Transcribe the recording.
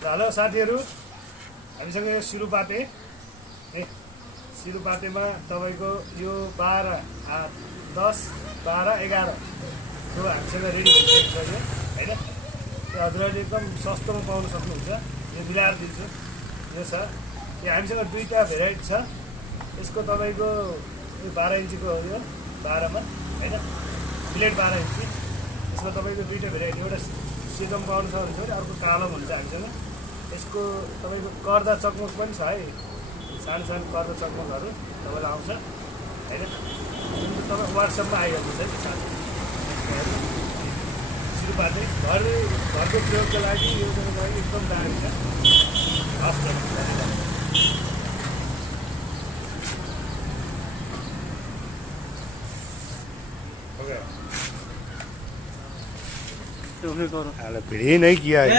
Hello साथीहरू, हामीसँग यो सिरुपाते है। सिरुपातेमा तपाईँको यो 12, 10, 12, 11 यो हामीसँग रेडी भइसकेको छ यो होइन। यो हजुरहरूले एकदम सस्तोमा पाउन सक्नुहुन्छ। यो मिलाएर दिन्छु। यो छ, यो हामीसँग दुईवटा भेराइटी छ। यसको तपाईँको यो 12 इन्चीको हो, यो 12मा होइन, प्लेट 12 इन्ची। यसमा तपाईँको दुईवटा भेराइटी, एउटा सिदम पाउनु सक्नुहुन्छ भने अर्को कालो हुन्छ हामीसँग। यसको तपाईँको कर्दा चकमक पनि छ है, सानो सानो कर्दा चकमकहरू तपाईँलाई आउँछ होइन। तपाईँ वाट्सएपमा आइहाल्नु छ है साथी। सिरुपाते घरको प्रयोगको लागि योजनाको लागि एकदम दामी छ। हस् तो फिर करो। भिड़ी नहीं किया है।